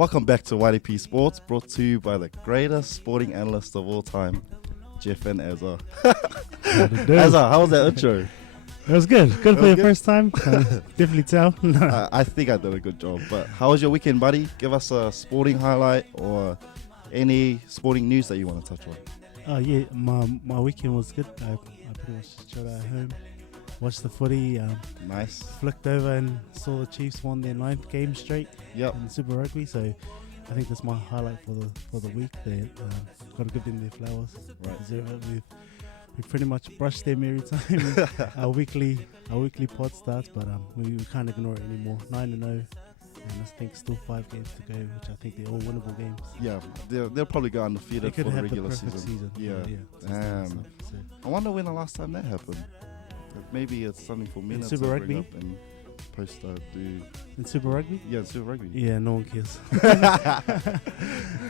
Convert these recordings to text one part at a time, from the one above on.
Welcome back to YDP Sports, brought to you by the greatest sporting analyst of all time, Jeff and Azza. Azza, how was that intro? It was good. Good for your first time. Definitely tell. I think I did a good job. But how was your weekend, buddy? Give us a sporting highlight or any sporting news that you want to touch on. Yeah, my weekend was good. I pretty much chilled at home, watched the footy. Nice. Flicked over and saw the Chiefs won their 9th game straight in Super Rugby. So I think that's my highlight for the week. They got to give them their flowers. Right. Deserve it. We pretty much brush them every time our weekly pod starts, but we can't ignore it anymore. 9-0, and I think still 5 games to go, which I think they're all winnable games. Yeah, they'll probably go undefeated for the regular season. Yeah. I wonder when the last time that happened. Maybe it's something for me to Super bring Rugby? up and post do. In Super Rugby? Yeah, in Super Rugby. Yeah, no one cares.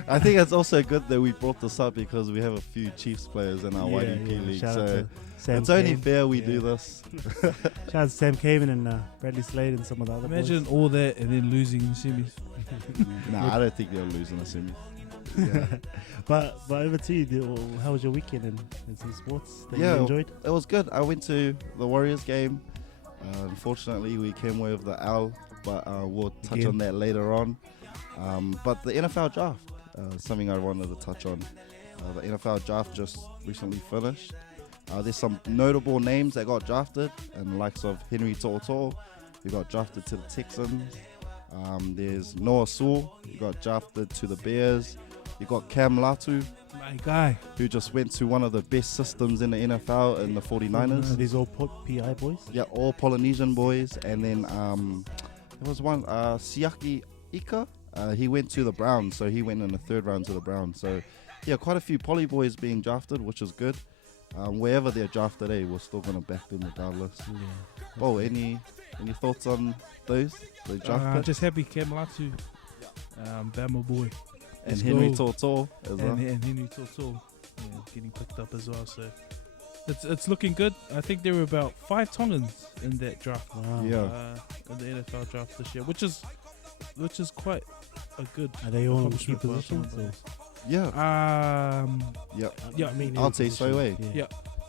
I think it's also good that we brought this up because we have a few Chiefs players in our YDP league. Shout out So to Sam it's only Came. fair we do this. Shout out to Sam Caven and Bradley Slade and some of the other Imagine boys. all that and then losing in semis. Nah, I don't think they'll lose in the semis. Yeah. But over to you. How was your weekend and some sports that you enjoyed? It was good. I went to the Warriors game. Unfortunately, we came away with the L, but we'll touch on that later on. But the NFL draft, something I wanted to touch on. The NFL draft just recently finished. There's some notable names that got drafted, and the likes of Henry Toto, who got drafted to the Texans. There's Noah Sewell, who got drafted to the Bears. You got Cam Latu, My guy. who just went to one of the best systems in the NFL in the 49ers. These all PI boys? Yeah, all Polynesian boys. And then there was one, Siaki Ika. He went to the Browns, so he went in the 3rd round to the Browns. So, yeah, quite a few poly boys being drafted, which is good. Wherever they're drafted, we're still going to back them regardless. Yeah. Oh, any thoughts on those? The draft picks? Just happy Cam Latu. Bama boy. And Let's Henry go. Toto as well. And Henry Toto getting picked up as well. So it's looking good. I think there were about 5 Tongans in that draft. Wow. Yeah. In the NFL draft this year, which is quite a good. Are they all in key accomplishment for positions? someone. Or? Yeah. Yeah. Yeah. I mean, I'd say so. Yeah.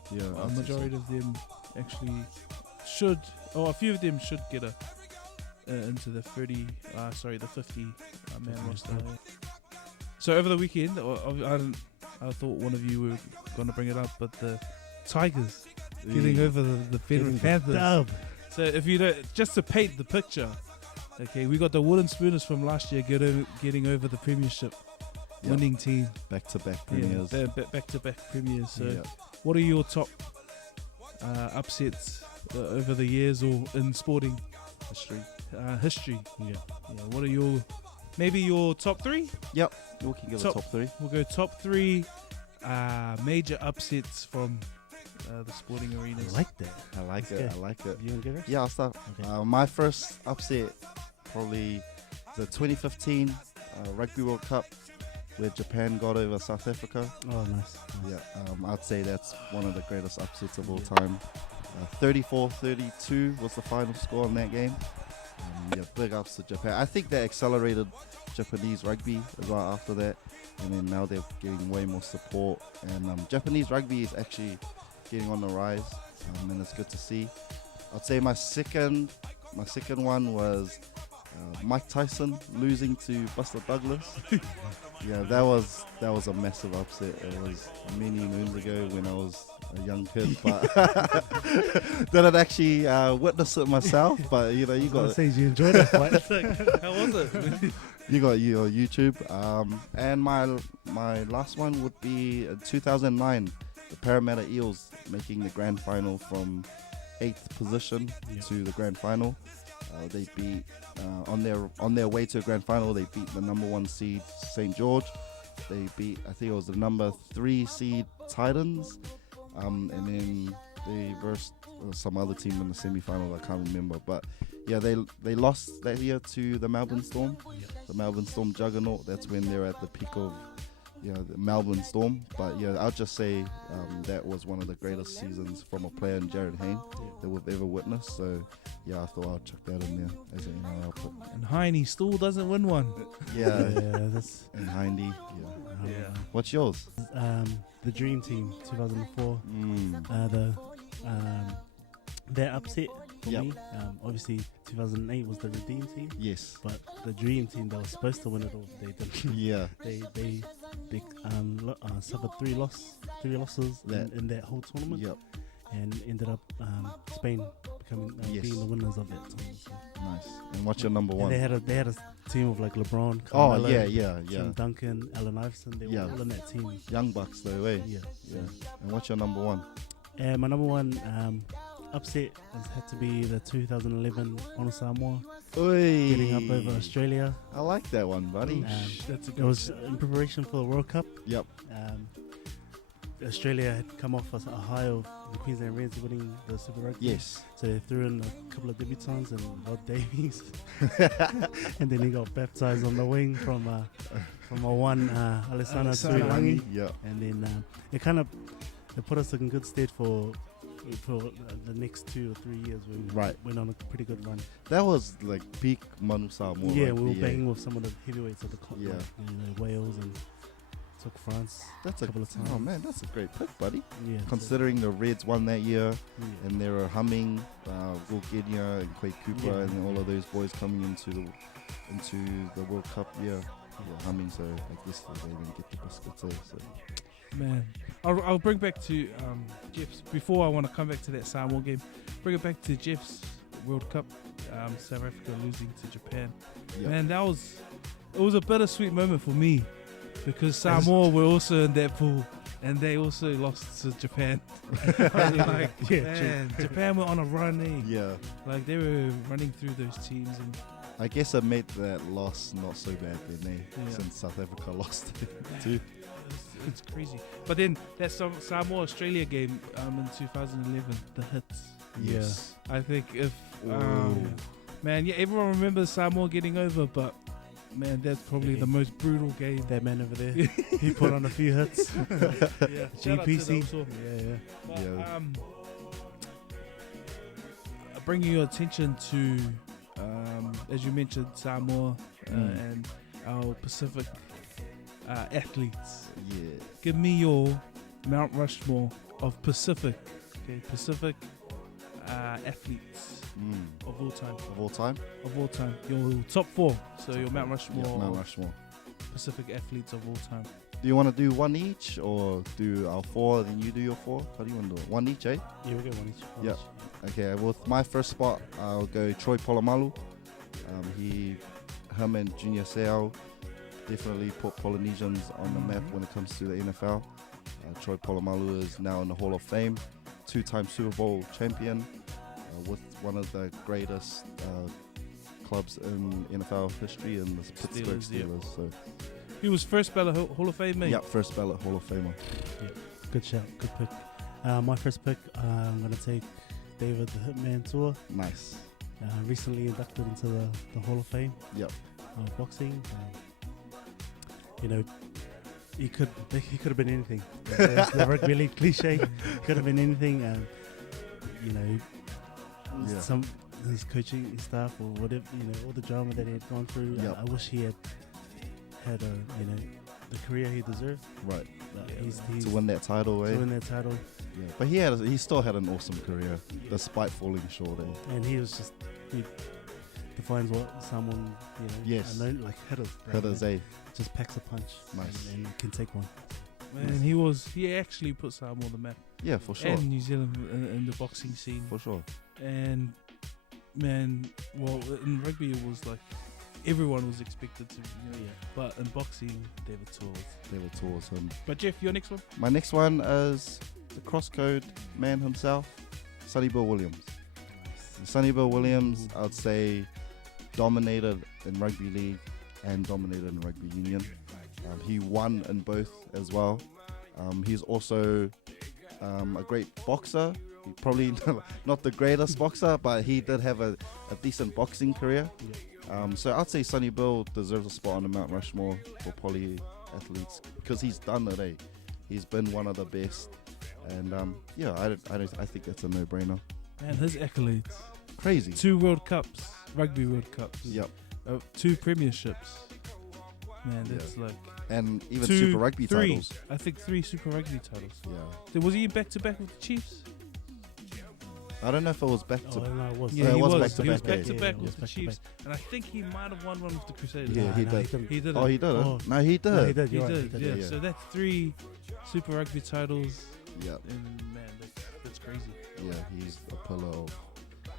Yeah. A majority of them actually should, or a few of them should get into the 50 man roster. So over the weekend, I thought one of you were going to bring it up, but the Tigers getting over the Penrith Panthers. Dub. So if you don't, just to paint the picture, okay, we got the Wooden Spooners from last year getting over the Premiership winning team. Back-to-back premiers. Back-to-back premiers. So Yeah. what are your top upsets over the years or in sporting history? Yeah. What are maybe your top 3? Yep. We can give a top 3. We'll go top 3 major upsets from the sporting arenas. I like that. I like Let's it. go. I like it. You want to go first? Yeah, I'll start. Okay. My first upset, probably the 2015 Rugby World Cup, where Japan got over South Africa. Oh, nice. Yeah, I'd say that's one of the greatest upsets of all time. 34-32 was the final score in that game. Big ups to Japan. I think they accelerated Japanese rugby as well after that, and then now they're getting way more support. And Japanese rugby is actually getting on the rise, and it's good to see. I'd say my second one was Mike Tyson losing to Buster Douglas. Yeah, that was a massive upset. It was many moons ago when I was a young kid, but didn't actually witness it myself. But you got Say you enjoyed that fight. How was it? you got your YouTube. And my last one would be 2009, the Parramatta Eels making the grand final from 8th position to the grand final. They beat on their way to a grand final. They beat the number 1 seed St. George. They beat, I think it was the number 3 seed Titans, and then they versed some other team in the semi-final. I can't remember, but yeah, they lost that year to the Melbourne Storm. The Melbourne Storm juggernaut. That's when they're at the peak of the Melbourne Storm. But yeah, I'll just say that was one of the greatest seasons from a player in Jared Hayne that we've ever witnessed. So yeah, I thought I'll chuck that in there as an NRL pick. And Heine still doesn't win one. Yeah, That's and Hindy. Yeah. Yeah. What's yours? the Dream Team 2004. Their upset for Yep. me. Obviously, 2008 was the Redeem Team, Yes. but the Dream Team that was supposed to win it all, they didn't. Yeah. They suffered three losses in that whole tournament, Yep. and ended up Spain becoming Yes. being the winners of that tournament. So. Nice. And what's your number And one? they had a team of like LeBron, Oh Carmelo, yeah. Tim Duncan, Allen Iverson. They Yeah. were all in that team. Young Bucks though, eh? Yeah. Yeah. And what's your number one? And my number one upset has had to be the 2011 Mono Samoa getting up over Australia. I like that one, buddy. That's a It good was in preparation for the World Cup. Yep. Australia had come off a high of the Queensland Reds winning the Super Rugby. Yes. So they threw in a couple of debutants and Rod Davies, and then he got baptized on the wing from a one Alessandro Tuirangi. Yeah. And then it put us in good stead for the next 2 or 3 years. We Right. went on a pretty good run. That was like peak Manu Samoa. Yeah, rugby, we were banging with some of the heavyweights of the continent. Yeah. Wales and took France. That's a couple of times. Oh man, that's a great pick, buddy. Yeah, Considering the Reds won that year, yeah. and they were humming, Will Genia and Quade Cooper Yeah. and all of those boys coming into the World Cup year. Yeah, humming. So I guess they didn't get the biscuits. So Man, I'll bring back to Jeff's, before I want to come back to that Samoa game, bring it back to Jeff's World Cup, South Africa losing to Japan. yeah. Man, it was a bittersweet moment for me, because Samoa were also in that pool and they also lost to Japan. Japan were on a run, eh? Yeah. Like they were running through those teams, and I guess it made that loss not so bad then, Yeah. since South Africa lost too. it's crazy. But then that Samoa Australia game in 2011, the hits. Yes. I think if Ooh. man, yeah, everyone remembers Samoa getting over, but man, that's probably the most brutal game. That man over there, he put on a few hits. Yeah, GPC. Yeah. But, Yeah. bringing your attention to, as you mentioned, Samoa and our Pacific athletes. Yeah. Give me your Mt Rushmore of Pacific athletes of all time. Of all time? Of all time, your top 4. So your Mt Rushmore, Yeah, Mount Rushmore. Pacific athletes of all time. Do you want to do one each or do our 4, then you do your 4? How do you want to do it? One each, eh? Yeah, we get one each. Yeah. Okay, with my first spot, I'll go Troy Polamalu. Him and Junior Seau definitely put Polynesians on the map when it comes to the NFL. Troy Polamalu is now in the Hall of Fame, 2-time Super Bowl champion with one of the greatest clubs in NFL history in the Pittsburgh Steelers, yeah. Steelers. So, He was first ballot Hall of Fame, mate. yeah, first ballot Hall of Famer. Good shout, good pick. My first pick, I'm going to take David the Hitman Tour. Nice. Recently inducted into the Hall of Fame Yep. of boxing. He could have been anything. That's the rugby league cliche. Could have been anything. Yeah. Some his coaching staff or whatever, all the drama that he had gone through. Yep. I wish he had the career he deserved. Right. He's To win that title, eh? to win that title, Yeah. But he still had an awesome career, despite falling short, eh? and he defines what someone Yes. like hitters. right? Hitters, eh? Just packs a punch. Nice. and can take one. Man, he actually put Samoa on the map. Yeah, for sure. And New Zealand in the boxing scene. For sure. And man, well, in rugby it was like everyone was expected to, but in boxing they were told. They were too awesome. But Jeff, your next one? My next one is the crosscode man himself, Sonny Bill Williams. Sonny Bill Williams, I'd say, dominated in rugby league and dominated in rugby union. He won in both as well. He's also a great boxer. He probably not the greatest boxer, but he did have a decent boxing career. So I'd say Sonny Bill deserves a spot on the Mount Rushmore for Polly athletes because he's done it. He's been one of the best, and I think that's a no-brainer. Man, his accolades. Crazy. 2 World Cups, Rugby World Cups. Yep. 2 Premierships. Man, that's like... And even 2, Super Rugby 3. titles. I think 3 Super Rugby titles. Yeah. Was he back-to-back with the Chiefs? I don't know if it was back to. Oh, no, it was. Yeah, it he was was. back to He was back, back-to-back yeah, with the back to Chiefs. And I think he might have won one with the Crusaders. Yeah, he Nah, did. didn't. He did Oh, it. he did. Oh. No, he did. No, he did. He You're right, did, yeah. yeah. So that's 3 Super Rugby titles. Yep. And man, that's crazy. Yeah, he's a pillar of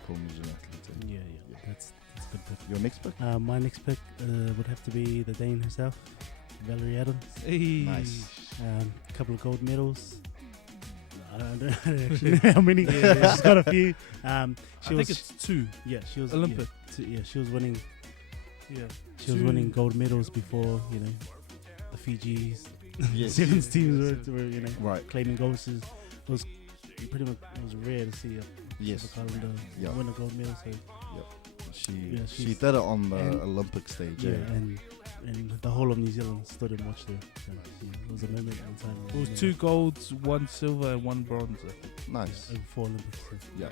Polynesian athletics. Yeah. That's a good pick. Your next pick? My next pick would have to be the Dane herself, Valerie Adams. Hey. Nice. A couple of gold medals. I don't actually know how many. She's got a few. I think it's 2. Yeah, she was Olympic. She was winning. Yeah. She was winning gold medals before the Fijis. Yes. Sevens teams were Right. claiming golds. It was pretty much rare to see a Yes. calendar Yeah. win a gold medal. So She she's- did it on the and- Olympic stage. yeah, Yeah. and the whole of New Zealand stood and watched her. So, it was a moment in time. It was 2 golds, 1 silver, and 1 bronze. I think. Nice. Over 4 Olympics. So. Yeah.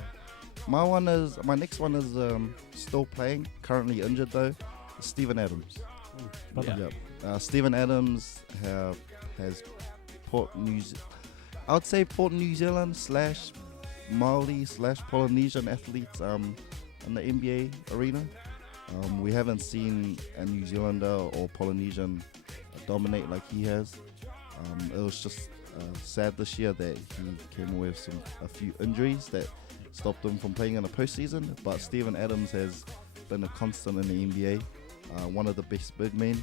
My next one is still playing, currently injured though. Stephen Adams. Brother. Yep. Stephen Adams has I would say Port New Zealand / Maori / Polynesian athletes in the NBA arena. We haven't seen a New Zealander or Polynesian dominate like he has. It was just sad this year that he came away with a few injuries that stopped him from playing in the postseason. But Stephen Adams has been a constant in the NBA, one of the best big men,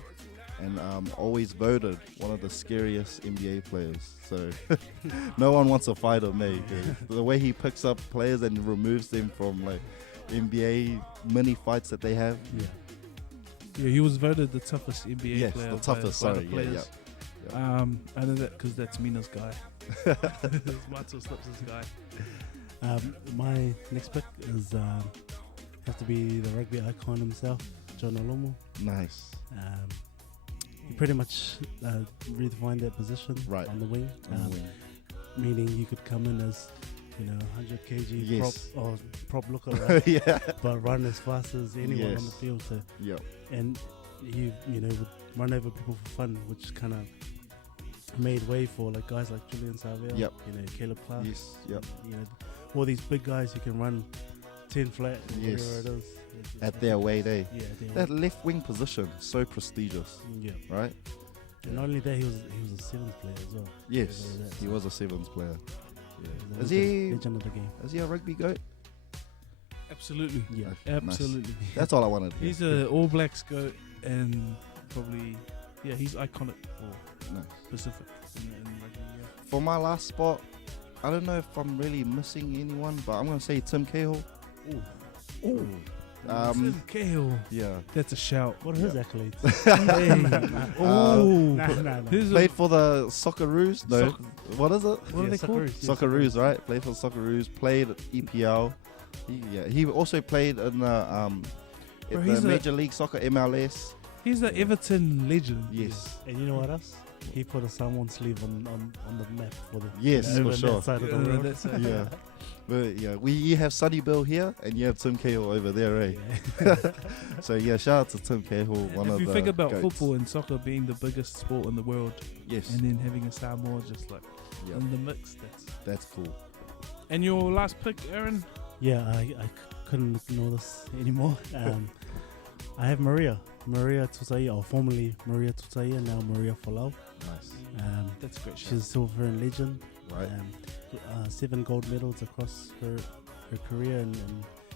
and always voted one of the scariest NBA players. So no one wants to fight him, mate. The way he picks up players and removes them from like NBA mini fights that they have. Yeah, he was voted the toughest NBA Yes, player. the toughest. by the Sorry, players. yeah. I know that because that's Mina's guy. Matzo Slips' guy. My next pick is has to be the rugby icon himself, John Olomo. Nice. He pretty much redefined that position Right. on the wing, meaning you could come in as 100 kg Yes. prop looker, right? Yeah. but run as fast as anyone on the Yes. field. So Yep. and he would run over people for fun, which kind of made way for like guys like Julian Saville, Yep. Caleb Clark, Yes. Yep. all these big guys who can run 10 flat, Yes. whatever it is. At their weight, eh? Yeah, That left wing position, so prestigious, yeah. right? And not only that, he was a sevens player as well. Yes, All that, he so was a sevens player. he's a Is he? legend of the game? Is he a rugby goat? Absolutely. Yeah. Absolutely. That's all I wanted. to He's hear. a All Blacks goat and probably, he's iconic for Nice. Pacific. In rugby, For my last spot, I don't know if I'm really missing anyone, but I'm gonna say Tim Cahill. Ooh. Tim Cahill. Yeah. That's a shout. What are his accolades? Oh. Nah. His Played for the Socceroos. No, what is it? What are they called? Socceroos, right? Played for Socceroos. Played at EPL. He also played in Bro, the he's a- Major League Soccer MLS. He's the Everton legend. Yes. And you know what else? He put a Salmon sleeve on the map for the Yes, over for on sure. that side of the world. That's Yeah. But yeah, you have Sonny Bill here and you have Tim Cahill over there, eh? Yeah. So yeah, shout out to Tim Cahill, one if of you the think about goats. football and soccer being the biggest sport in the world, Yes, and then having a Samoa just like yeah, in the mix, that's cool. And your last pick, Aaron? Yeah, I couldn't ignore this anymore. I have Maria Tutai, or formerly Maria Tutai, and now Maria Folau. Nice, That's a great shout. She's a Silverfern legend. right? 7 gold medals across her career and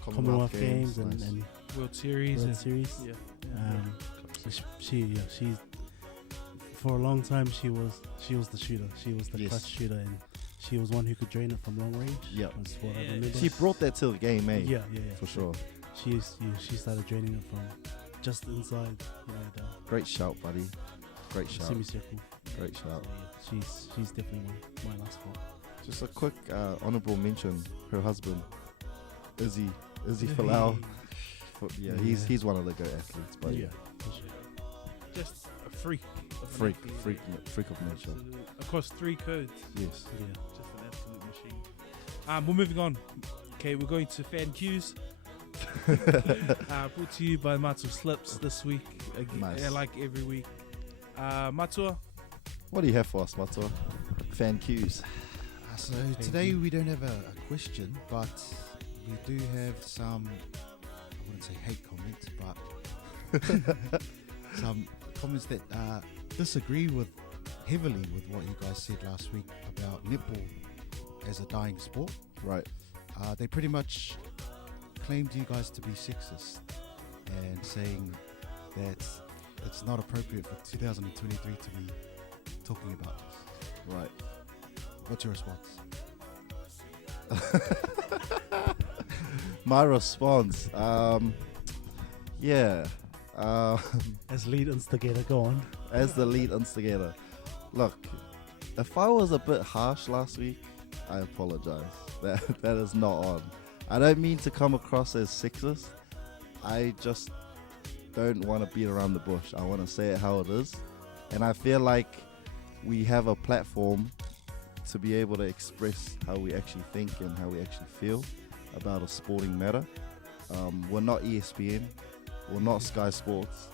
Commonwealth Games nice. and World Series. World and- Series. Yeah. So she's for a long time she was the shooter. She was the Yes. clutch shooter, and she was one who could drain it from long range. Yep. That's what I Yeah. remember. She brought that to the game, eh? yeah, for sure. She started draining it from just inside, the Great shout, buddy. Great shout. semicircle. Great So, shout. yeah, she's definitely my last one. Just a quick honorable mention. Her husband, Izzy Folau. Yeah, he's one of the great athletes, but Yeah, for sure. Just a freak. freak athlete. of nature. Absolute. Across 3 codes. Yes. Yeah. Just an absolute machine. We're moving on. Okay, we're going to fan cues. Brought to you by Matu Slips this week. Nice. Like every week. Matua, What do you have for us, Matua? Fan cues. So today we don't have a question, but we do have some, I wouldn't say hate comments, but some comments that disagree heavily with what you guys said last week about netball as a dying sport. Right. They pretty much claimed you guys to be sexist and saying that it's not appropriate for 2023 to be talking about this. Right. What's your response? My response. Yeah. As lead instigator, go on. As the lead instigator. Look, if I was a bit harsh last week, I apologize. That is not on. I don't mean to come across as sexist. I just don't want to beat around the bush. I want to say it how it is. And I feel like we have a platform to be able to express how we actually think and how we actually feel about a sporting matter. We're not ESPN. We're not Sky Sports.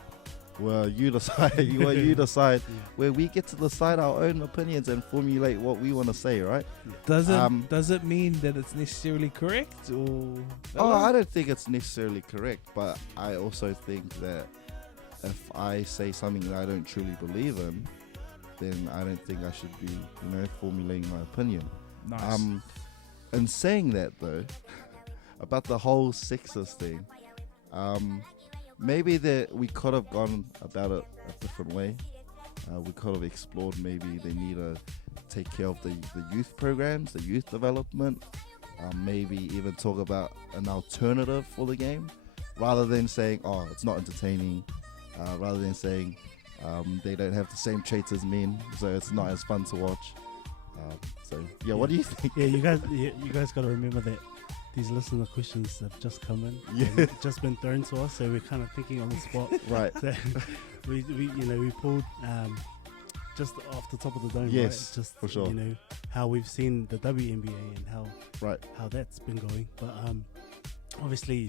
You decide. You decide. Where we get to decide our own opinions and formulate what we want to say, right? does it mean that it's necessarily correct or? I don't think it's necessarily correct, but I also think that if I say something that I don't truly believe in, then I don't think I should be, formulating my opinion. Nice. In saying that though, about the whole sexist thing, maybe that we could have gone about it a different way. We could have explored maybe they need to take care of the youth programs, the youth development, maybe even talk about an alternative for the game, rather than saying, oh, it's not entertaining, rather than saying they don't have the same traits as men, so it's not as fun to watch. What do you think? Yeah, you guys got to remember that these listener questions have just come in. Yeah. And just been thrown to us, so we're kind of thinking on the spot. Right. So we pulled just off the top of the dome. Yes, right? Just for sure. How we've seen the WNBA and how that's been going. But obviously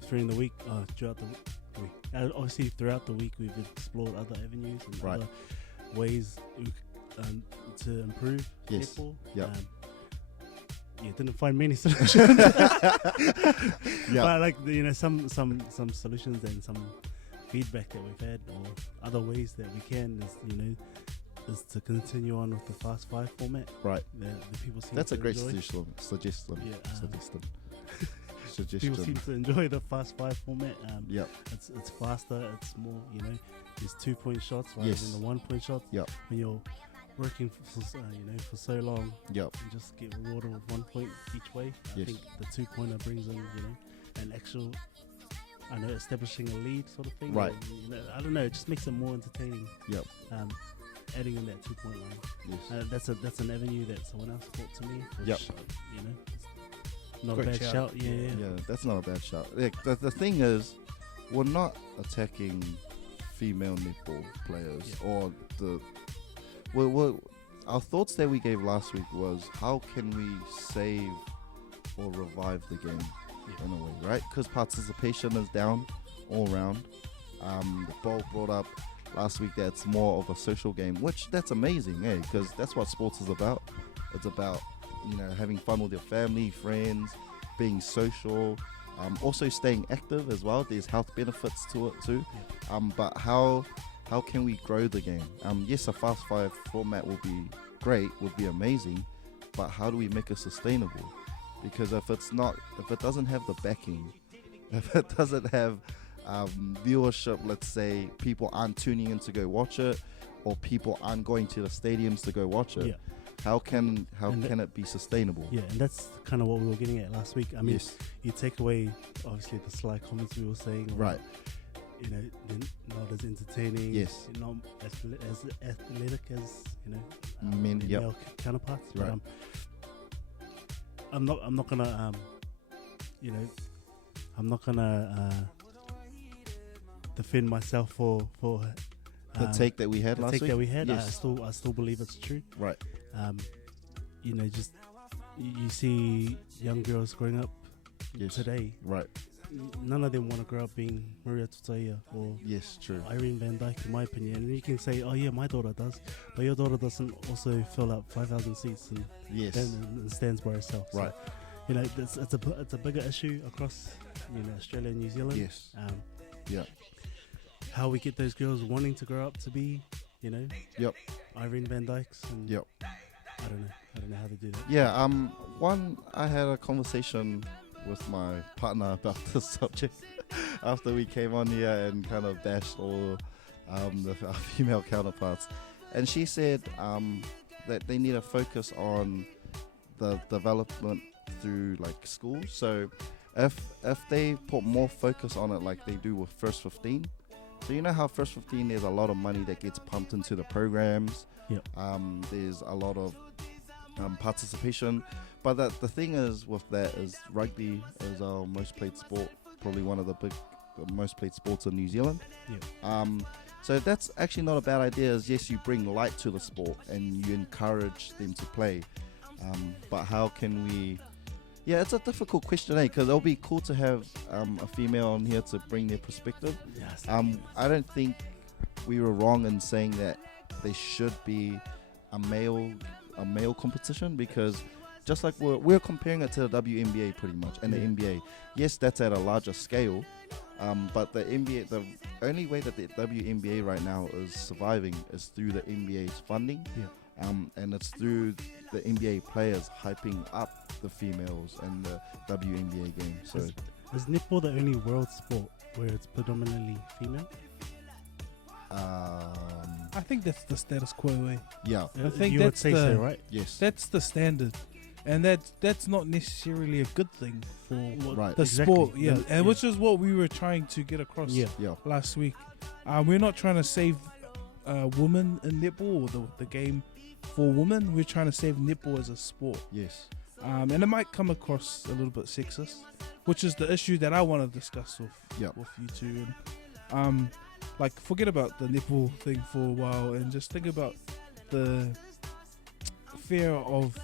throughout the week, we've explored other avenues and Right. other ways to improve Yes. netball. Yep. Didn't find many solutions. Yeah. But some solutions and some feedback that we've had, or other ways that we can is to continue on with the Fast 5 format. Right. The people seem That's to a great enjoy. suggestion. Yeah, Suggestion. people seem to enjoy the Fast 5 format. Yep. It's faster. It's more. There's 2-point shots rather Yes. than the 1-point shots. Yep. When you're working for so long, Yep. and just get rewarded with 1 point each way. I Yes. think the 2-pointer brings in, an actual, establishing a lead sort of thing. Right. Or, I don't know. It just makes it more entertaining. Yep. Adding in that 2-point line. Yes. That's an avenue that someone else brought to me. Which, Yep. It's not Great a bad shout. shout. Yeah. Yeah, that's not a bad shout. The thing is, we're not attacking female netball players or our thoughts that we gave last week was how can we save or revive the game in a way, right? Because participation is down all round. The ball brought up last week that it's more of a social game, which that's amazing, because that's what sports is about. It's about having fun with your family, friends, being social, also staying active as well. There's health benefits to it too. But how can we grow the game? Yes, a Fast 5 format will be great, would be amazing, but how do we make it sustainable? Because if it doesn't have the backing, if it doesn't have viewership, let's say people aren't tuning in to go watch it, or people aren't going to the stadiums to go watch it, how can it be sustainable? Yeah, and that's kind of what we were getting at last week. I mean, Yes. you take away obviously the sly comments we were saying, or, Right. they're not as entertaining, Yes. not as athletic as Men, their yep. male counterparts. Right. But I'm not gonna defend myself for The take that we had the last take week. that we had, Yes. I still believe it's true. Right. You know, just you see young girls growing up Yes. today. Right. None of them want to grow up being Maria Tutaia or Yes. True. Irene Van Dyke, in my opinion. And you can say, oh yeah, my daughter does, but your daughter doesn't also fill up 5,000 seats and, Yes. and stands by herself. So, Right. you know, it's a bigger issue across, you know, Australia and New Zealand. Yes. Yeah. How we get those girls wanting to grow up to be, you know, Yep. Irene Van Dykes. And Yep. I don't know how they do that. Yeah. I had a conversation with my partner about this subject after we came on here and kind of bashed all our female counterparts, and she said that they need to focus on the development through like schools. So if they put more focus on it like they do with First 15, so you know how First 15 there's a lot of money that gets pumped into the programs. Yep. There's a lot of participation, but the thing is with that is rugby is our most played sport, probably one of the most played sports in New Zealand. Yep. So that's actually not a bad idea. Is yes, you bring light to the sport and you encourage them to play, but how can we? Yeah, it's a difficult question, because it'll be cool to have a female on here to bring their perspective. Yes. I don't think we were wrong in saying that there should be a male competition, because just like we're comparing it to the WNBA pretty much and the NBA. Yes, that's at a larger scale, but the NBA, the only way that the WNBA right now is surviving is through the NBA's funding. Yeah. And it's through the NBA players hyping up the females and the WNBA game. So is netball the only world sport where it's predominantly female? I think that's the status quo way. yeah, I think you would that's say the- so, right? yes, That's the standard, and that's not necessarily a good thing for right, the Exactly. sport. Yeah, Yeah. and which is what we were trying to get across Yeah. yeah, last week. We're not trying to save women in netball or the game for women. We're trying to save netball as a sport. yes, And it might come across a little bit sexist, which is the issue that I want to discuss with Yep. with you two. And, like, forget about the nipple thing for a while and just think about the fear of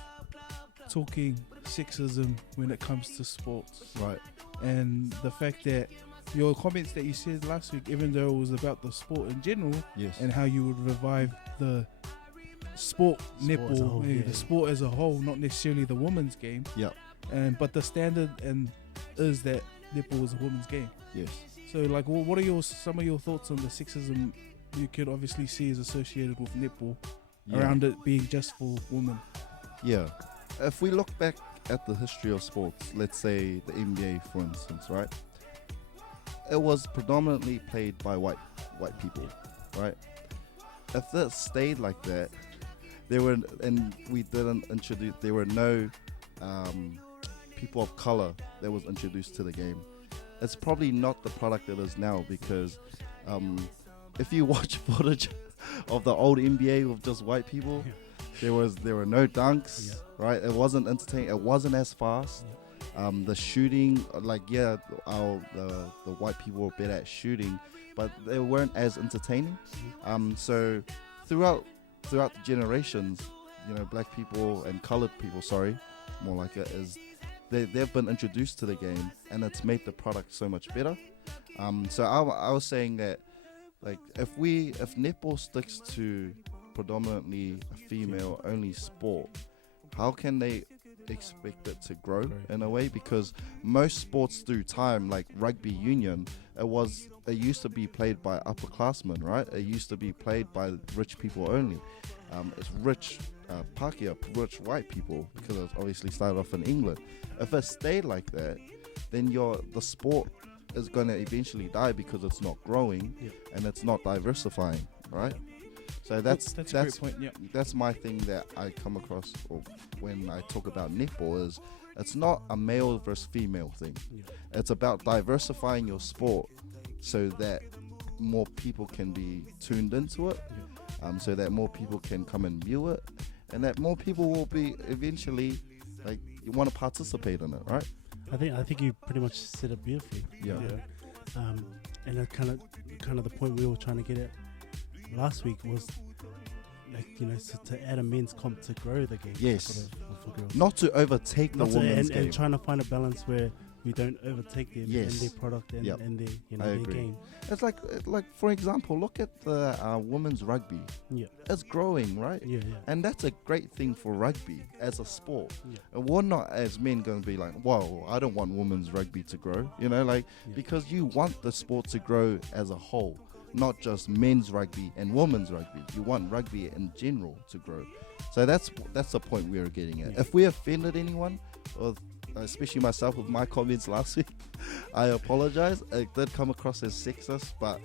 talking sexism when it comes to sports, right, and the fact that your comments that you said last week, even though it was about the sport in general yes, and how you would revive the sport Sport netball, as a whole, yeah. the sport as a whole, not necessarily the women's game. yeah, But the standard is that netball is a women's game. yes. So, like, what are some of your thoughts on the sexism you could obviously see is associated with netball Yeah. around it being just for women? Yeah. If we look back at the history of sports, let's say the NBA, for instance, right? It was predominantly played by white people, right? If that stayed like that, there were no people of color that was introduced to the game. It's probably not the product it is now, because if you watch footage of the old NBA with just white people, there were no dunks, right? It wasn't entertaining. It wasn't as fast. The shooting, the white people were better at shooting, but they weren't as entertaining. So throughout the generations, black people and colored people, more like it is, they've been introduced to the game, and it's made the product so much better. So I was saying that, like, if netball sticks to predominantly a female only sport, how can they expect it to grow in a way? Because most sports through time, like rugby union, it used to be played by upperclassmen, right? It used to be played by rich people only. It's rich Pākehā, rich white people, because it obviously started off in England. If it stayed like that, then the sport is going to eventually die, because it's not growing and it's not diversifying, right? So that's a great point. Yeah. That's my thing that I come across when I talk about netball, is it's not a male versus female thing. It's about diversifying your sport so that more people can be tuned into it, so that more people can come and view it, and that more people will be eventually you want to participate in it, right? I think you pretty much said it beautifully. Yeah. And that's kind of the point we were trying to get at last week was like, you know, to add a men's comp to grow the game. Yes. For girls. Not to overtake the Not to- women's game. and trying to find a balance where we don't overtake them Yes. and their product and, Yep. and their, you know, I their agree. game. It's like for example, look at the women's rugby. Yeah. It's growing, right? Yeah, yeah. And that's a great thing for rugby as a sport. Yeah. And we're not as men going to be like, whoa, I don't want women's rugby to grow. You know, like, Yeah. because you want the sport to grow as a whole, not just men's rugby and women's rugby. You want rugby in general to grow. So that's the point we are getting at. Yeah. If we offended anyone, or especially myself with my comments last week, I apologize. It did come across as sexist, but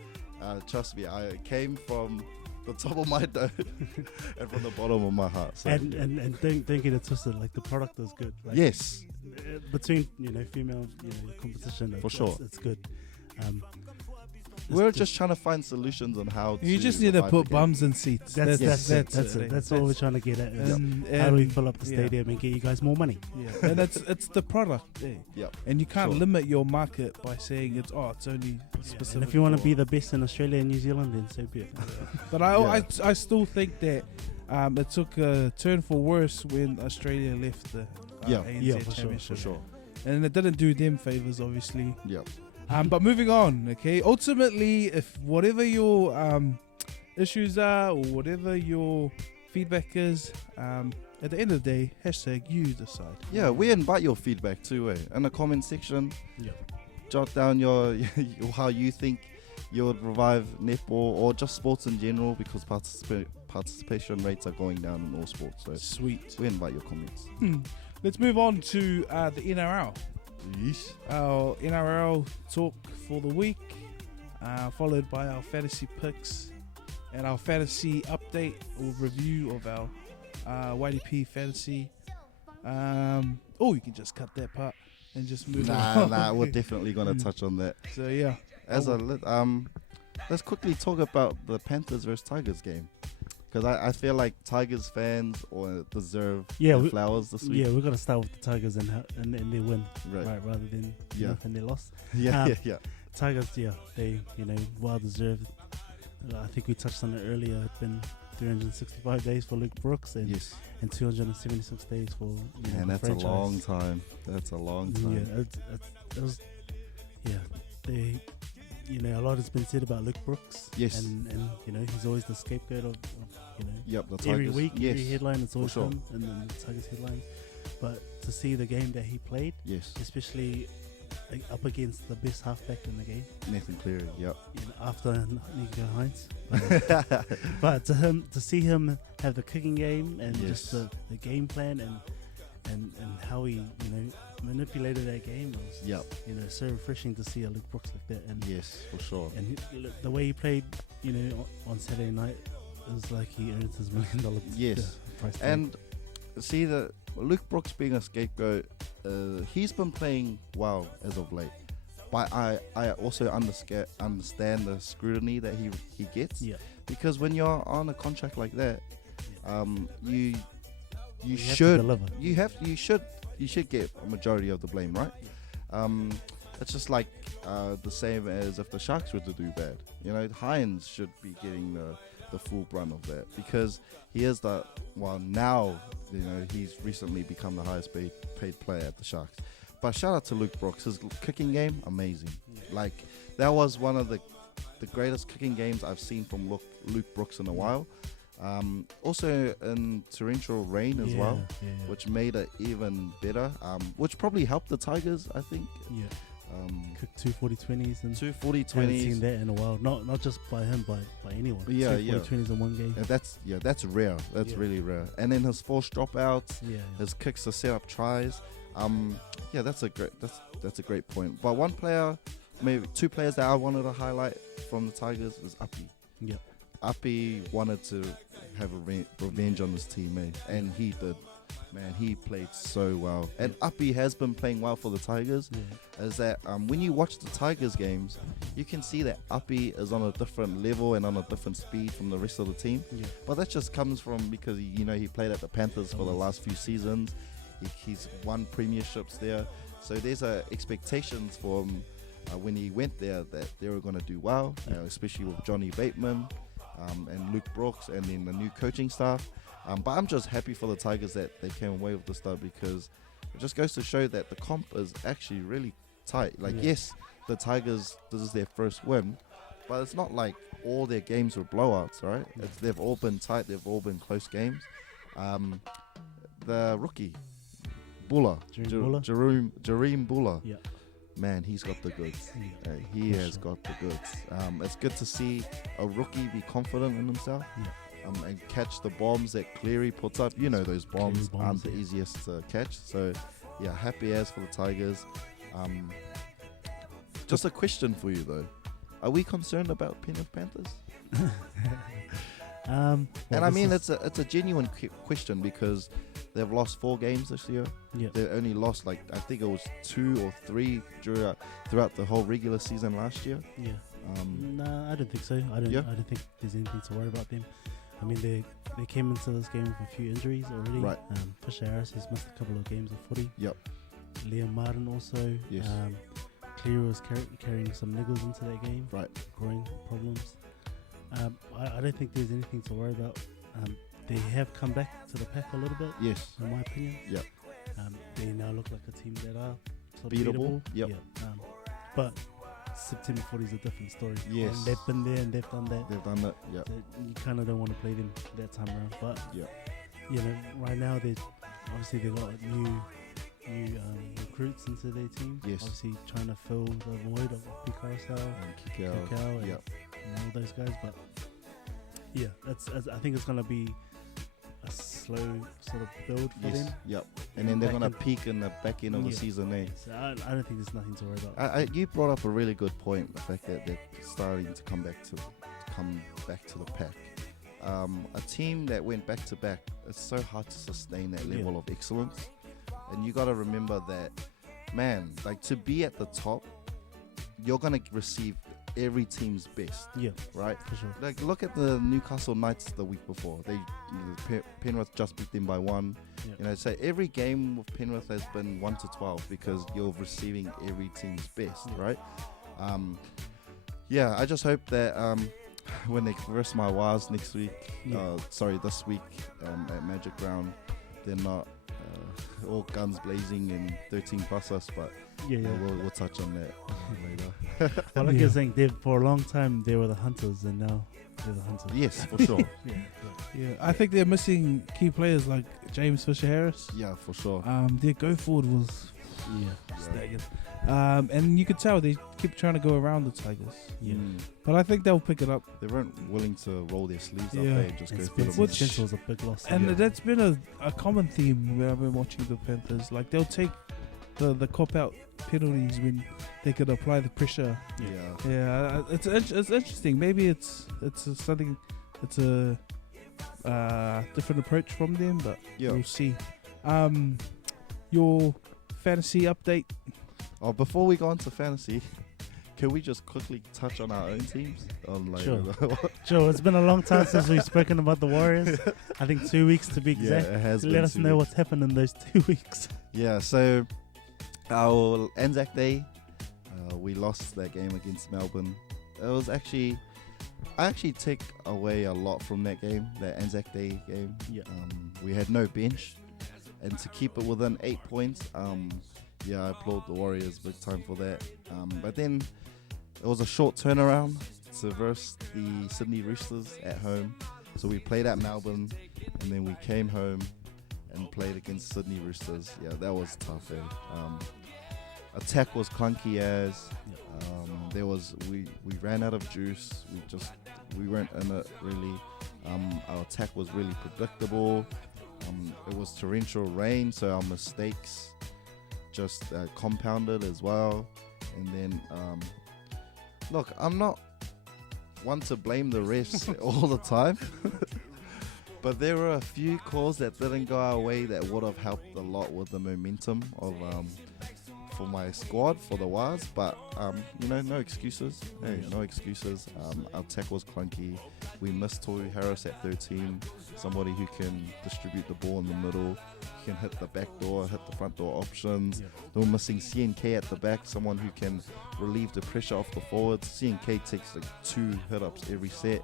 trust me, I came from the top of my dome and from the bottom of my heart. So, And don't get it twisted. Like, the product is good. Like, yes, between, you know, female, you know, competition, For sure. it's good. we're just trying to find solutions on how You to just need to revive put the game. bums in seats. That's it. it. That's all we're trying to get at. Is And, how do we fill up the yeah. stadium and get you guys more money? Yeah, and it's the product, Yep. and you can't Sure. limit your market by saying it's only specific. And if you want to for- be the best in Australia and New Zealand, then so be it. But Yeah. I still think that it took a turn for worse when Australia left the Yeah. ANZ Yeah, for sure, Championship. For sure. And it didn't do them favors, obviously. Yep. But moving on, okay. Ultimately, if whatever your issues are or whatever your feedback is, at the end of the day, hashtag you decide. Yeah, we invite your feedback too, in the comment section. Yeah. Jot down your how you think you would revive netball or just sports in general, because participation rates are going down in all sports. So Sweet. we invite your comments. Let's move on to the NRL. Our NRL talk for the week, followed by our fantasy picks and our fantasy update or review of our YDP Fantasy. Or you can just cut that part and just move on. Nah, we're definitely gonna touch on that. So yeah, Let's quickly talk about the Panthers versus Tigers game, because I feel like Tigers fans deserve Yeah, the we- flowers this week. Yeah, we're gonna start with the Tigers and their win, Right. right, rather than Yeah. and their loss. Yeah, Um, yeah. Tigers, yeah, they, you know, well deserved. I think we touched on it earlier. It's been 365 days for Luke Brooks and Yes. 276 days for, you know, And the that's franchise. a long time. That's a long time. Yeah, it was. Yeah, they. You know, a lot has been said about Luke Brooks. Yes. And you know, he's always the scapegoat of you know, Yep, the Tigers. every week, yes. every headline, it's always sure. him and then the Tigers headline. But to see the game that he played, Yes. especially like, up against the best halfback in the game, Nathan Cleary. Yep. you know, after Nico Hines. But to see him have the kicking game and just Yes. the game plan and how he, you know, manipulated that game was, Yep. you know, so refreshing to see a Luke Brooks like that. And Yes, for sure. the way he played, you know, on Saturday night, it was like he earned his $1 million Yes. price tag. And see that Luke Brooks being a scapegoat, he's been playing well as of late. But I also understand the scrutiny that he gets. yeah, Because when you're on a contract like that, you have to should deliver. you should get a majority of the blame, right? It's just like the same as if the Sharks were to do bad. You know, Hines should be getting the full brunt of that, because he is now, you know, he's recently become the highest paid player at the Sharks. But shout out to Luke Brooks, his kicking game, amazing. Like, that was one of the greatest kicking games I've seen from Luke Brooks in a while. Also in torrential rain as well, which made it even better, which probably helped the Tigers, I think. Yeah, cooked 240-20s and 240-20s. haven't seen that in a while. Not just by him, by anyone. Yeah, 240-20s in one game. And that's rare. That's Yeah. really rare. And then his forced dropouts, Yeah, his kicks to set up tries. That's a great point. But one player, maybe two players that I wanted to highlight from the Tigers is Uppy. yeah, Uppy wanted to have revenge on his teammate, and he did. Man, he played so well. And Uppy has been playing well for the Tigers. yeah. Is that when you watch the Tigers games, you can see that Uppy is on a different level and on a different speed from the rest of the team. Yeah. But that just comes from because he played at the Panthers for the last few seasons. He's won premierships there, so there's expectations for him when he went there that they were going to do well, especially with Johnny Bateman. and Luke Brooks, and then the new coaching staff. But I'm just happy for the Tigers that they came away with the start, because it just goes to show that the comp is actually really tight. Like, yes, the Tigers, this is their first win, but it's not like all their games were blowouts, right? They've all been tight. They've all been close games. The rookie, Buller, Jareem Buller, man, he's got the goods. He has got the goods. It's good to see a rookie be confident in himself. And catch the bombs that Cleary puts up. You know, those bombs aren't the easiest to catch. So, yeah, happy as for the Tigers. Just a question for you, though. Are we concerned about Penrith Panthers? And I mean, it's a genuine question, because they've lost 4 games this year. They only lost, like, I think it was 2 or 3 throughout the whole regular season last year. No, I don't think so. I don't think there's anything to worry about them. I mean, they came into this game with a few injuries already. Right. Fisher Harris has missed a couple of games of footy. Yep. Liam Martin also. Yes. Cleary was carrying some niggles into that game. Right. Groin problems. I don't think there's anything to worry about. They have come back to the pack a little bit. Yes. In my opinion. Yep. They now look like a team that are sort of beatable. Yep. But September 40 is a different story. Yes. And they've been there and they've done that. They've done that. Yeah. So you kind of don't want to play them that time around. But you know, right now they got new recruits into their team. Yes. Obviously trying to fill the void of Picasso And Kikau and all those guys. But yeah, I think it's gonna be a slow sort of build for them. Yep. And then they're gonna peak in the back end of the season, eh? So I don't think there's nothing to worry about. You brought up a really good point, the fact that they're starting to come back to the pack. A team that went back to back, it's so hard to sustain that level of excellence. And you got to remember that, man, like, to be at the top, you're gonna receive every team's best. Yeah, right. For sure. Like, look at the Newcastle Knights the week before. Penrith just beat them by 1. Yeah. You know, so every game with Penrith has been 1 to 12 because you're receiving every team's best, right? I just hope that when they verse my Wars this week at Magic Round, they're not all guns blazing and 13 plus us, but we'll touch on that later. Well, like you're saying, for a long time they were the hunters, and now they're the hunters. Yes, for sure. I think they're missing key players like James Fisher Harris. Yeah, for sure. Their go forward was staggered. And you could tell they keep trying to go around the Tigers. But I think they'll pick it up. They weren't willing to roll their sleeves up there and just go through the Which Spencer was a big loss. And that's been a common theme where I've been watching the Panthers. Like, they'll take the cop-out penalties when they could apply the pressure. It's interesting. Maybe it's something. It's a different approach from them, but we'll see. Your fantasy update. Oh, before we go on to fantasy, can we just quickly touch on our own teams? Sure. It's been a long time since we've spoken about the Warriors. I think 2 weeks to be exact. Yeah, it has been. Let us know what's happened in those 2 weeks. Yeah, so our Anzac Day, we lost that game against Melbourne. It was I actually take away a lot from that game, that Anzac Day game. We had no bench, and to keep it within 8 points, I applaud the Warriors big time for that. But then it was a short turnaround to verse the Sydney Roosters at home. So we played at Melbourne, and then we came home and played against Sydney Roosters. Yeah, that was tough. Attack was clunky as. We ran out of juice. We weren't in it really. Our attack was really predictable. It was torrential rain, so our mistakes just compounded as well. And then look, I'm not one to blame the refs all the time, but there were a few calls that didn't go our way that would have helped a lot with the momentum of for my squad, for the Wars. But no excuses. Hey, no excuses. Our tech was clunky. We missed Tory Harris at 13, somebody who can distribute the ball in the middle, who can hit the back door, hit the front door options. They were missing CNK at the back, someone who can relieve the pressure off the forwards. CNK takes like 2 hit-ups every set.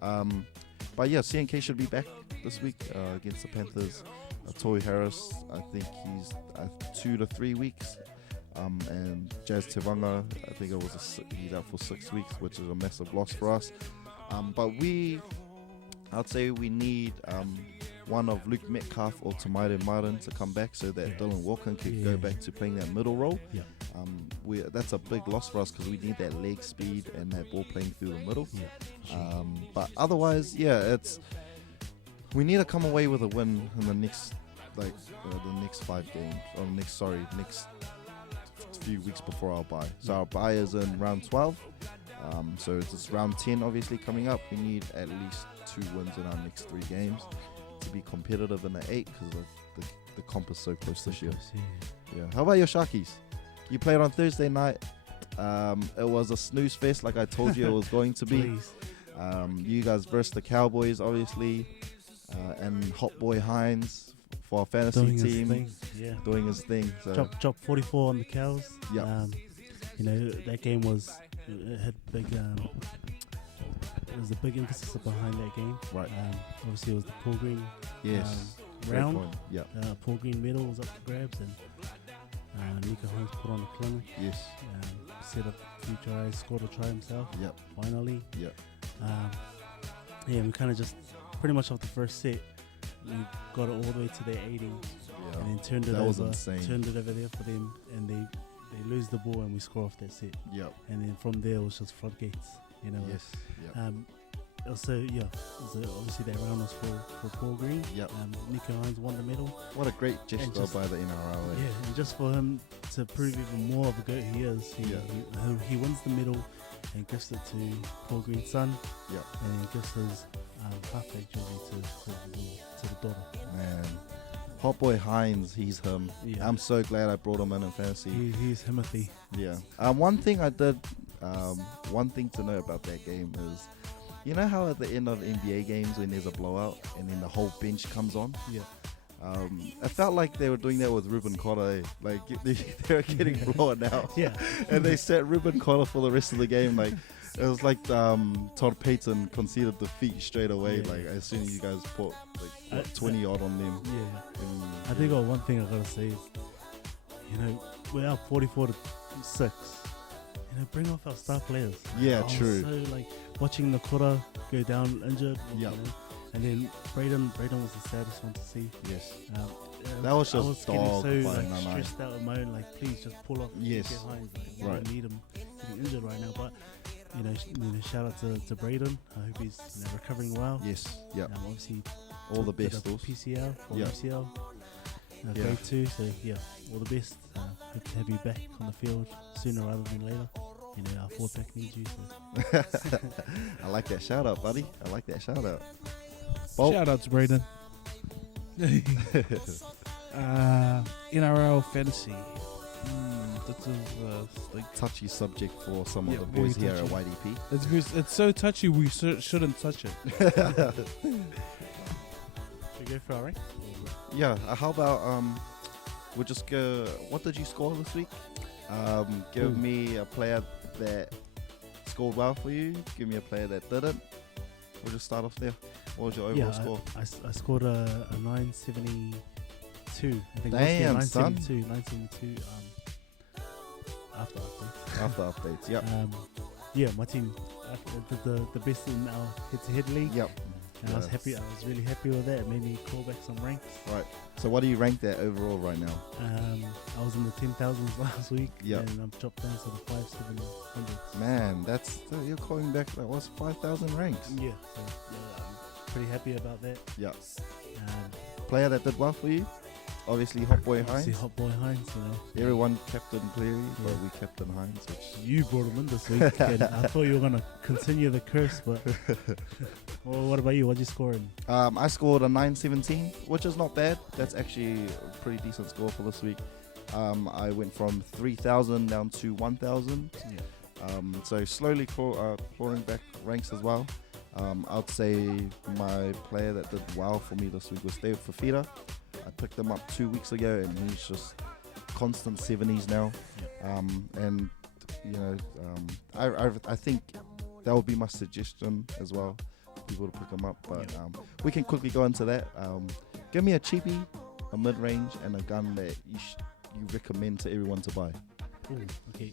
But yeah, CNK should be back this week against the Panthers. Toy Harris, I think he's 2 to 3 weeks. And Jazz Tevanga, I think he's out for 6 weeks, which is a massive loss for us. But I'd say we need one of Luke Metcalf or Tamaire Martin to come back so that Dylan Walker could go back to playing that middle role. Yeah. That's a big loss for us because we need that leg speed and that ball playing through the middle. Yeah. But otherwise, we need to come away with a win in the next the next 5 games, or next few weeks before our bye. So our bye is in round 12. So it's round 10 obviously coming up. We need at least 2 wins in our next 3 games to be competitive in the 8 because the comp is so close this year. Yeah. How about your Sharkies? You played on Thursday night. It was a snooze fest like I told you it was going to be. You guys versus the Cowboys obviously, and Hot Boy Hines for our fantasy Doing team his thing. doing his thing. So Drop 44 on the Cows. Yeah. That game had big. There was a big emphasis behind that game. Right. Obviously, it was the Paul Green yes, great round. point. Yeah. Paul Green medal was up for grabs, and Nico Hines put on a clinic. Yes. Set up a few tries, scored a try himself. Yep. Finally. Yep. We kind of just pretty much off the first set, we got it all the way to their 80, and then turned it That was over. insane. Turned it over there for them, and they lose the ball, and we score off that set. Yep. And then from there, it was just floodgates. Yes. Yep. Also, obviously that round was for Paul Green. Yep. Nico Hines won the medal. What a great gesture just- by the NRL. Yeah, and just for him to prove even more of a goat he is, he wins the medal and gives it to Paul Green's son. Yep. And then gives his halfback jersey to the daughter. Man. Hot Boy Hines, he's him. Yeah. I'm so glad I brought him in fantasy. He's Timothy. Yeah. One thing I did, one thing to know about that game is, you know how at the end of NBA games when there's a blowout and then the whole bench comes on? Yeah. I felt like they were doing that with Ruben Cotter. Like they were getting blown out. Yeah. And they set Ruben Cotter for the rest of the game. Like it was like Todd Payton conceded defeat straight away. Yeah. Like as soon as you guys put 20 odd on them. Yeah. And, I think one thing I gotta say is, we're up 44-6. Bring off our star players. Yeah, I was true. So watching Nakura go down injured. Yeah. And then Braden was the saddest one to see. Yes. That was I just was getting dog so by Nanai. stressed out of my own. Like, please just pull off. Yes. Get Hines. We Right. don't need him getting injured right now. But shout out to Braden. I hope he's recovering well. Yes. Yeah. Obviously, All the did best. a Those. PCL or Yeah. MCL. Yeah. Grade 2. So all the best. Hope to have you back on the field sooner rather than later. Our 4-pack needs you. So. I like that shout out, buddy. I like that shout out. Shout out to Braden. NRL Fantasy. This is like Touchy subject for some Yeah, of the very boys here at touchy. YDP. it's so touchy we shouldn't touch it. Should we go for our rank? Yeah. How about we'll just go. What did you score this week? Give me a player that scored well for you. Give me a player that didn't. We'll just start off there. What was your overall score? I scored a 972. I think Damn, it was son. 972. After updates. After updates. Yep. My team did the best in our head-to-head league. Yep. And I was happy. I was really happy with that. It made me call back some ranks. Right. So what do you rank that overall right now? I was in the 10,000s last week. Yep. And I'm dropped down to the 5,700s. Man, you're calling back. That was 5,000 ranks. Yeah. So I'm pretty happy about that. Yep. Player Player that did well for you? Obviously, Hot Boy Hines. Hot Boy Hines, Everyone captain Cleary, but we captain Hines. Which You brought him in this week, and I thought you were going to continue the curse, but... Well, what about you? What'd you score in? I scored a 917, which is not bad. That's actually a pretty decent score for this week. I went from 3,000 down to 1,000. So slowly clawing back ranks as well. I'd say my player that did well for me this week was David Fafita. I picked him up 2 weeks ago, and he's just constant 70s now. And I think that would be my suggestion as well people to pick him up. But Yeah. we can quickly go into that. Give me a cheapie, a mid-range, and a gun that you recommend to everyone to buy. Ooh, okay.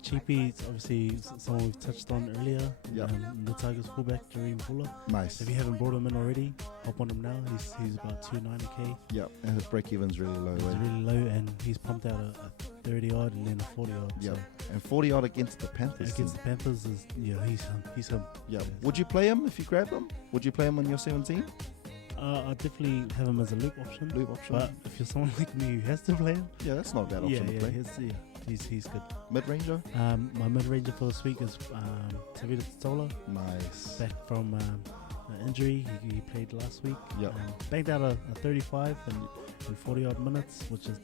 Cheapie is obviously someone we've touched on earlier. Yep. The Tigers fullback, Jareem Fuller. Nice. If you haven't brought him in already, hop on him now. He's about 290k. Yep. And his break-even's really low. He's eh? really low, and he's pumped out a 30 odd and then a 40 odd. Yep. So And 40 odd against the Panthers. against the Panthers is he's him. Yeah. Yeah. Would you play him if you grabbed him? Would you play him on your 17? I definitely have him as a loop option. Loop option. But if you're someone like me who has to play him, Yeah, that's not a bad option to play. he's good. Mid-ranger? My mid-ranger for this week is Tavita Totola, Nice. back from an injury. He played last week. Yep. Banged out a 35 and 40 odd minutes, which is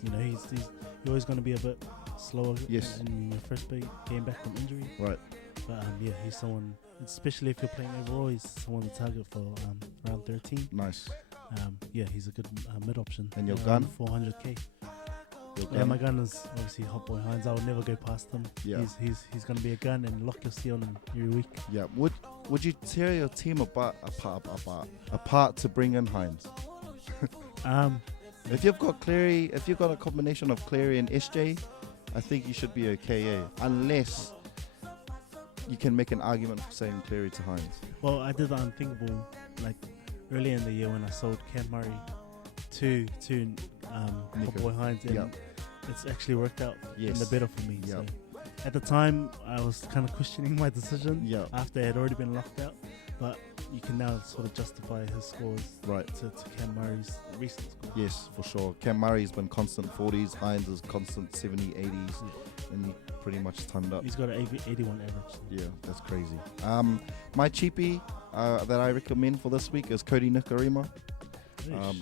he's always going to be a bit slower. Yes. In your first game back from injury. Right. But he's someone, especially if you're playing overall, he's someone to target for round 13. Nice. He's a good mid option. And your Around gun? 400k. Your Yeah, gun? my gun is obviously Hot Boy Hines. I would never go past him. Yeah. He's going to be a gun, and lock your C on him every week. Yeah. Would you tear your team apart to bring in Hines? If you've got Cleary, if you've got a combination of Cleary and SJ, I think you should be okay. Unless you can make an argument for saying Cleary to Hines. Well, I did the unthinkable, like earlier in the year when I sold Cam Murray to Hot Nico. Boy Hines, and Yeah. it's actually worked out in Yes. the better for me. Yeah. So at the time, I was kind of questioning my decision Yeah. after I had already been locked out, but you can now sort of justify his scores Right. to Cam Murray's recent score. Yes, for sure. Cam Murray's been constant 40s. Hines is constant 70, 80s. And he pretty much turned up. He's got an 81 average. Yeah, that's crazy. My cheapie that I recommend for this week is Cody Nikarima.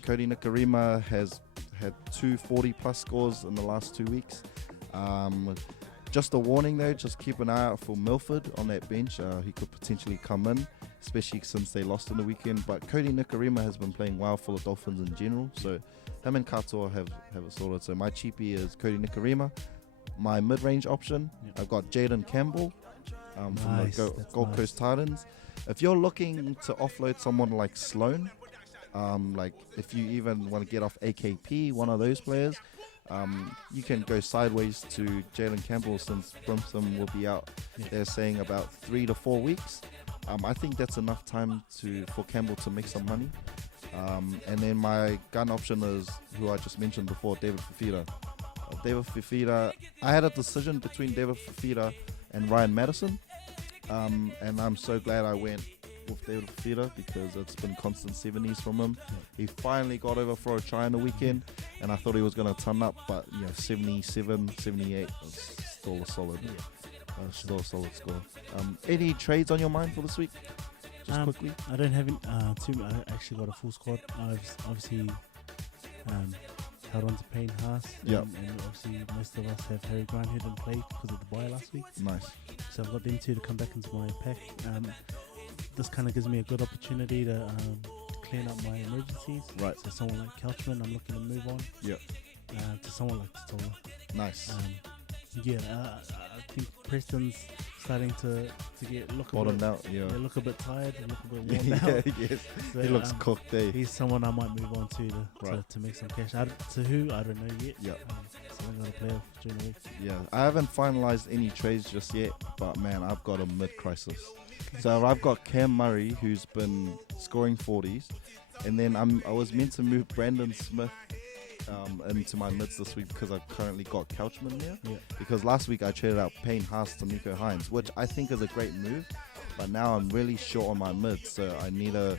Cody Nikarima has had 240 plus scores in the last 2 weeks. Just a warning though, just keep an eye out for Milford on that bench. He could potentially come in, especially since they lost on the weekend. But Cody Nikarima has been playing well for the Dolphins in general, so him and Katoa have it sorted. So my cheapie is Cody Nikarima. My mid-range option, I've got Jaden Campbell from Nice, the that's Gold nice. Coast Titans. If you're looking to offload someone like Sloan, like if you even want to get off AKP, one of those players, you can go sideways to Jalen Campbell since Brimson will be out. Yeah. They're saying about 3 to 4 weeks. I think that's enough time for Campbell to make some money. And then my gun option is who I just mentioned before, David Fafita. David Fafita, I had a decision between David Fafita and Ryan Madison. And I'm so glad I went with David Fafita because it's been constant 70s from him. He finally got over for a try on the weekend, and I thought he was going to turn up, but 77, 78 is still a solid, score. Any trades on your mind for this week? Just quickly. I don't have too. I actually got a full squad. I've obviously held on to Payne Haas. Yep. And obviously most of us have Harry Grant who didn't play because of the bye last week. Nice. So I've got them two to come back into my pack. This kind of gives me a good opportunity to clean up my emergencies. Right. So someone like Couchman, I'm looking to move on. Yep. To someone like Totola. Nice. I think Preston's starting to look Bottomed out. Yeah. look a bit tired, look a bit worn down. Yes. So, He looks cooked, eh? He's someone I might move on to Right. to make some cash. To who? I don't know yet. Yeah. So I'm going to play off during the week. Yeah, I haven't finalized any trades just yet, but man, I've got a mid-crisis. So I've got Cam Murray, who's been scoring 40s, and then I was meant to move Brandon Smith into my mids this week because I've currently got Couchman there. Yeah. Because last week I traded out Payne Haas to Nico Hines, which I think is a great move, but now I'm really short on my mids, so I need to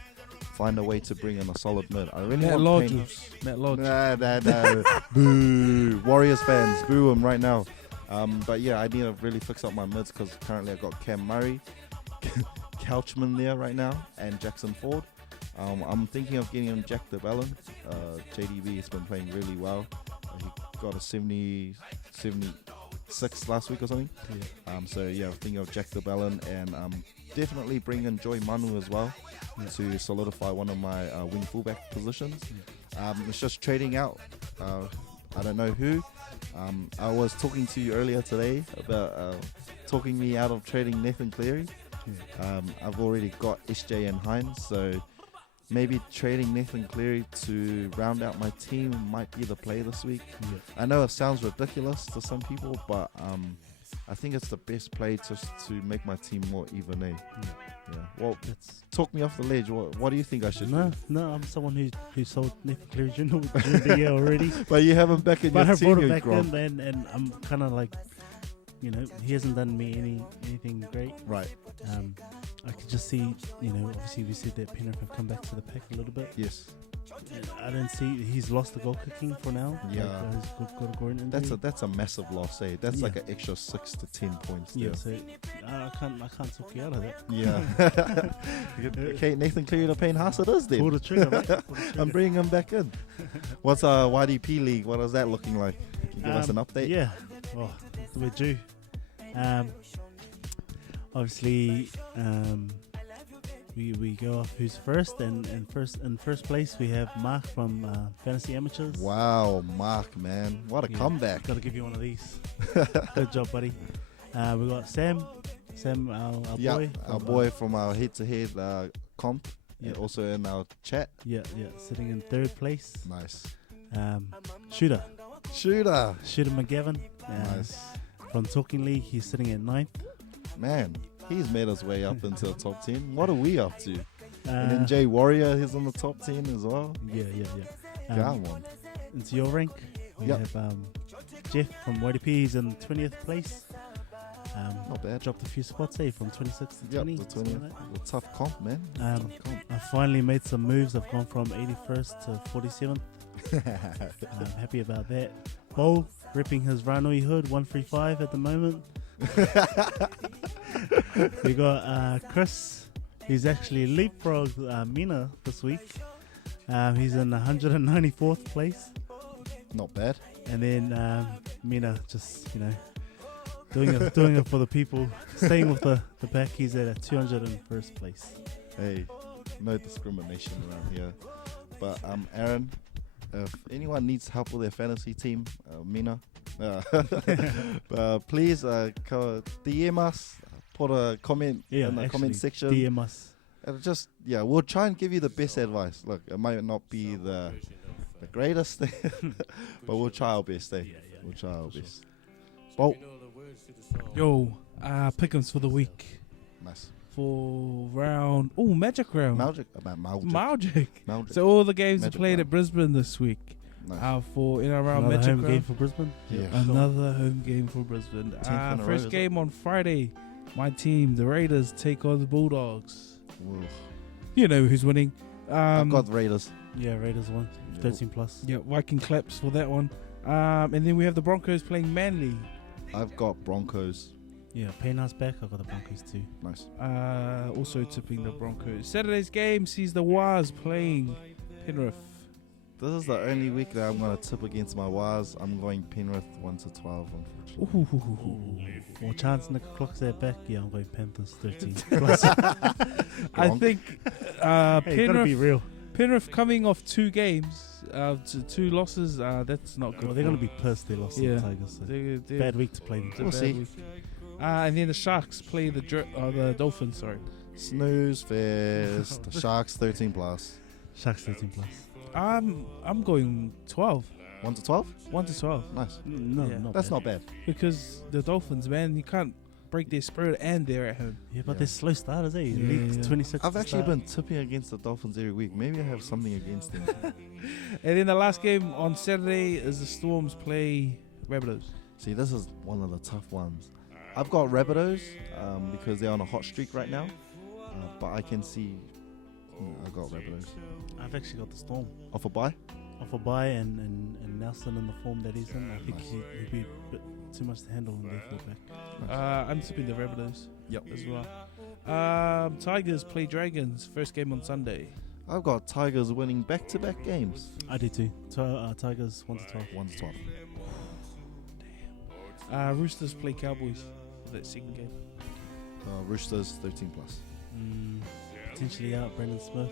find a way to bring in a solid mid. I really Matt want Matt Lodge. No. Boo. Warriors fans, boo him right now. But yeah, I need to really fix up my mids because currently I've got Cam Murray, Couchman there right now, and Jackson Ford. I'm thinking of getting him Jack DeBellin. JDB has been playing really well. He got a 76 last week or something. Yeah. So yeah, I'm thinking of Jack DeBellin and definitely bring in Joy Manu as well to solidify one of my wing fullback positions. It's just trading out. I don't know who. I was talking to you earlier today about talking me out of trading Nathan Cleary. I've already got SJ and Hines, so maybe trading Nathan Cleary to round out my team might be the play this week. Yeah. I know it sounds ridiculous to some people, but I think it's the best play just to make my team more even. Yeah. Well, talk me off the ledge. What do you think I should do? No, I'm someone who sold Nathan Cleary during the year already. But you have him back in But your I team, brought you it back grump. in, and I'm kind of like, he hasn't done me anything great. Right. I could just see, obviously we said that Penrith have come back to the pack a little bit. Yes. I don't see he's lost the goal kicking for now. Yeah. He's got a groin injury. That's a massive loss, eh? That's like an extra 6 to 10 points. Yeah, there. so I can't talk you out of that. Yeah. Okay, Nathan Cleary to Payne Haas it is then. Pull the trigger, mate. I'm bringing him back in. What's our YDP league? What is that looking like? Can you give us an update? Yeah. Oh, we're due. Obviously, we go off who's first, and in first place we have Mark from Fantasy Amateurs. Wow, Mark, man. What a comeback. Got to give you one of these. Good job, buddy. We got Sam, our boy. Our boy from our head-to-head comp. Yeah. Also in our chat. Yeah, sitting in third place. Nice. Shooter McGavin. Nice. From Talking League, he's sitting at 9th. Man, he's made his way up into the top 10. What are we up to? And then Uh, Jay Warrior, he's on the top 10 as well. yeah. Come on. Into your rank, we Yep. have Jeff from YDP. He's in 20th place. Not bad. Dropped a few spots, from 26 to Yep, 20. the 20th. something like that. Well, tough comp, man. Tough comp. I finally made some moves. I've gone from 81st to 47th. I'm happy about that. Bo ripping his Ranui hood 135 at the moment. We got Chris. He's actually leapfrogged Mina this week. He's in 194th place. Not bad. And then Mina just, doing it for the people. Staying with the pack. He's at a 201st place. Hey, no discrimination around here. But Aaron, if anyone needs help with their fantasy team, Mina, please DM us, put a comment in the comment section. DM us. And we'll try and give you the best advice. Look, it might not be the greatest thing, but we'll try our best, eh? We'll try our best. Bolt. Yo, pick'ems for the week. Nice. For round. Oh, Magic round. Magic. So all the games Magic are played round. at Brisbane this week. Nice. For NRL Another Magic home round. game for Brisbane. Yeah. Another home game for Brisbane. 10th in a row, First is game on Friday. My team, the Raiders, take on the Bulldogs. Oof. You know who's winning. I've got the Raiders. Yeah, Raiders won. 13 plus. Yeah, Viking claps for that one. And then we have the Broncos playing Manly. I've got Broncos. Yeah, Payne's back. I got the Broncos too. Nice. Also tipping the Broncos. Saturday's game sees the Wars playing Penrith. This is the only week that I'm going to tip against my Wars. I'm going Penrith 1 to 12, unfortunately. Well, chance Nick clocks that back. Yeah, I'm going Panthers 13 plus. I think Hey, gotta be real. Penrith coming off 2 games, two losses. That's not good. Well, they're going to be pissed they lost to Yeah. the Tigers. So They're bad week to play them. it's a We'll bad see. week. And then the Sharks play the Dolphins. Sorry. Snooze fest. The Sharks 13 plus. Sharks 13 plus. I'm going 12. 1 to 12? 1 to 12. Nice. No, Yeah. not That's bad. not bad. Because the Dolphins, man, you can't break their spirit and they're at home. Yeah, but Yeah. they're slow starters, eh? Yeah, League yeah. 26. I've to actually start. been tipping against the Dolphins every week. Maybe I have something against them. And then the last game on Saturday is the Storms play Rabbitohs. See, this is one of the tough ones. I've got Rabbitohs because they're on a hot streak right now. But I can see I've got Rabbitohs. I've actually got the Storm. Off a bye? Off a bye and Nelson in the form that he's in. I think he'd be a bit too much to handle in their fullback. I'm tipping the Rabbitohs Yep. as well. Tigers play Dragons. First game on Sunday. I've got Tigers winning back-to-back games. I do too. Tigers 1 to 12. 1 to 12. Roosters play Cowboys for that second game. Roosters 13 plus. Potentially out Brendan Smith.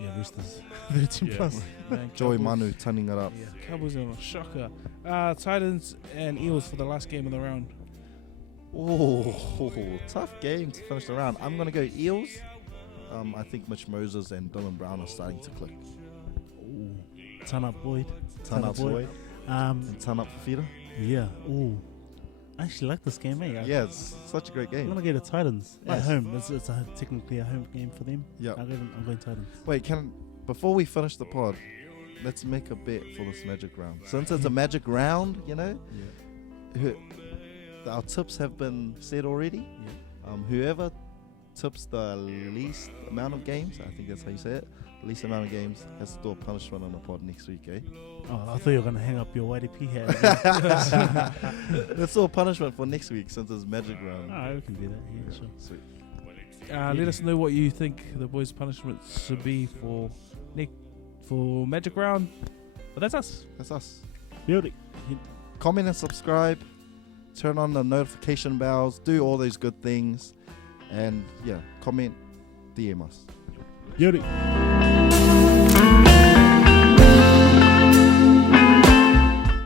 Yeah, Roosters 13 plus. Man, Joey Cowboys- Manu turning it up. Yeah, Cowboys are a shocker. Titans and Eels for the last game of the round. Oh, tough game to finish the round. I'm going to go Eels. I think Mitch Moses and Dylan Brown are starting to click. Ooh. Turn up Boyd. Turn up Boyd. And turn up Fafita. Yeah. Ooh. I actually like this game, eh? Yeah, it's such a great I'm game. gonna go to Titans Nice. at home. It's technically a home game for them. Yeah. I'm going Titans. Wait, before we finish the pod, let's make a bet for this magic round. Since it's a magic round, you know, our tips have been said already. Yeah. Whoever tips the least amount of games, I think that's how you say it, least amount of games has to do a punishment on the pod next week, eh? Oh, I thought you were gonna hang up your YDP hat. Let's do a punishment for next week since it's magic round. Oh, we can do that. Yeah, sure. Sweet. Let us know what you think the boys' punishment should be for Magic Round. But that's us. That's us. Beauty. Comment and subscribe. Turn on the notification bells. Do all those good things. And yeah, comment, DM us. Beauty.